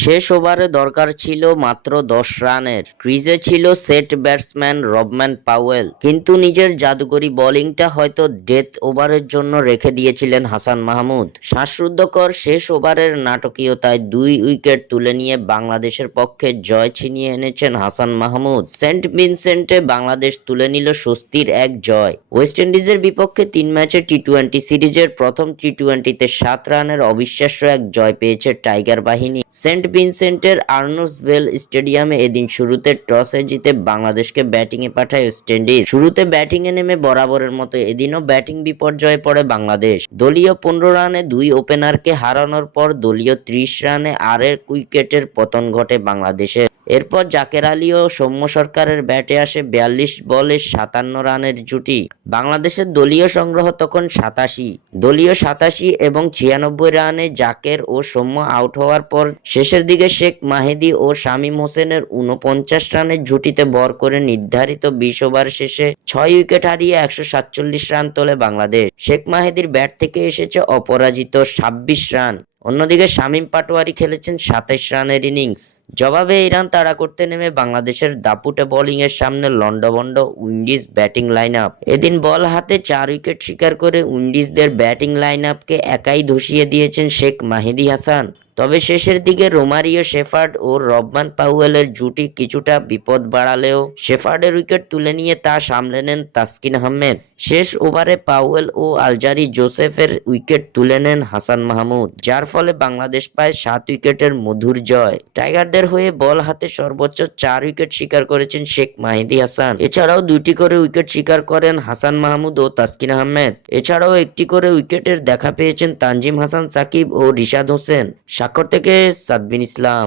শেষ ওভারে দরকার ছিল মাত্র ১০ রানের। ক্রিজে ছিল সেট ব্যাটসম্যান রবম্যান পাওয়েল, কিন্তু নিজের জাদুকরী বোলিংটা হয়তো ডেথ ওভারের জন্য রেখে দিয়েছিলেন হাসান মাহমুদ। শ্বাসরুদ্ধকর শেষ ওভারের নাটকীয়তায় ২ উইকেট তুলে নিয়ে বাংলাদেশের পক্ষে জয় ছিনিয়ে এনেছেন হাসান মাহমুদ। সেন্ট ভিনসেন্টে বাংলাদেশ তুলে নিল স্বস্তির এক জয়। ওয়েস্ট ইন্ডিজের বিপক্ষে ৩ ম্যাচের টি-২০ সিরিজের প্রথম টি-২০তে ৭ রানের অবিশ্বাস্য এক জয় পেয়েছে টাইগার বাহিনী। সেন্ট ভিনসেন্টের আর্নস্ট বেল স্টেডিয়ামে এদিন শুরুতে টসে জিতে বাংলাদেশকে ব্যাটিংয়ে পাঠায় ওয়েস্ট ইন্ডিজ। শুরুতে ব্যাটিংয়ে নেমে বরাবরের মতো এদিনও ব্যাটিং বিপর্যয়ে পড়ে বাংলাদেশ। দলীয় ১৫ রানে ২ ওপেনারকে হারানোর পর দলীয় ৩০ রানে আর এক উইকেটের পতন ঘটে বাংলাদেশের। এরপর জাকের আলী ও সৌম্য সরকারের ব্যাটে আসে ৪২ বলে ৫৭ রানের জুটি। বাংলাদেশের দলীয় সংগ্রহ তখন ৮৭। দলীয় ৮৭ এবং ৯৬ রানে জাকের ও সৌম্য আউট হওয়ার পর শেষের দিকে শেখ মাহেদী ও শামীম হোসেনের ৪৯ রানের জুটিতে ভর করে নির্ধারিত ২০ ওভার শেষে ৬ উইকেট হারিয়ে ১৪৭ রান তোলে বাংলাদেশ। শেখ মাহেদীর ব্যাট থেকে এসেছে অপরাজিত ২৬ রান। অন্যদিকে শামীম পাটোয়ারি খেলেছেন ২৭ রানের ইনিংস। জবাবে এই রান তাড়া করতে নেমে বাংলাদেশের দাপুটে বোলিংয়ের সামনে লন্ডভন্ড উইন্ডিজ ব্যাটিং লাইন আপ। এদিন বল হাতে ৪ উইকেট শিকার করে উইন্ডিজদের ব্যাটিং লাইন আপকে একাই ধসিয়ে দিয়েছেন শেখ মাহেদী হাসান। তবে শেষের দিকে রোমারিও শেফার্ড ও রবমান পাওয়েলের জুটি কিছুটা বিপদ বাড়ালেও শেফার্ডের উইকেট তুলে নিয়ে তা সামলে নেন তাসকিন আহমেদ। শেষ ওভারে পাওয়েল ও আলজারি জোসেফের উইকেট তুলে নেন হাসান মাহমুদ, যার ফলে বাংলাদেশ পায় ৭ উইকেটের মধুর জয়। টাইগারদের হয়ে বল হাতে সর্বোচ্চ ৪ উইকেট শিকার করেছেন শেখ মাহেদী হাসান। এছাড়াও ২টি করে উইকেট শিকার করেন হাসান মাহমুদ ও তাসকিন আহমেদ। এছাড়াও একটি করে উইকেটের দেখা পেয়েছেন তানজিম হাসান সাকিব ও রিশাদ হোসেন। স্বাক্ষর থেকে সাদবিন ইসলাম।